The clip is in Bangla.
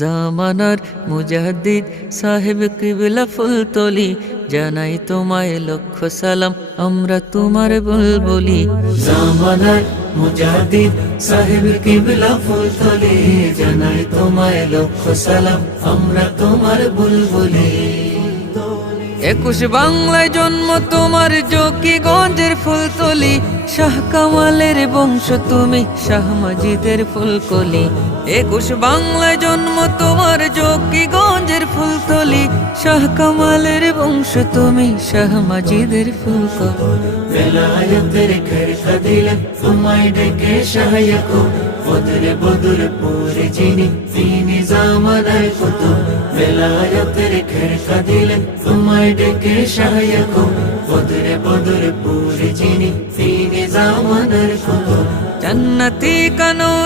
জামানার মুজাদ্দিদ সাহেব কিবলা ফুলতলি, জানাই তোমায় লক্ষ সালাম, আমরা তোমার বুলবুলি। জামানার মুজাদ্দিদ সাহেব কিবলা ফুলতলি, জানাই তোমায় লক্ষ সালাম, আমরা তোমার বুলবুলি। 21 বাংলায় জন্ম তোমার, জকিগঞ্জের ফুলতলি, শাহ কামালের বংশ তুমি, শাহ মাজিদের ফুলকলি। 21 বাংলায় জন্ম তোমার, জকিগঞ্জের ফুলতলি, শাহ কামালের বংশ তুমি, শাহ মাজিদের ফুলকলি। বেলায়েতের খেরকা দিলে তোমায় ডেকে শাহয়াকু, বদরে বদরে পুরে যিনি, তিনি জামানার কুতুব। বেলায়েতের খেরকা দিলে তোমায় ডেকে শাহয়াকু, বদরে বদরে পুরে যিনি, তিনি জামানার কুতুব। জান্নাতি কানূর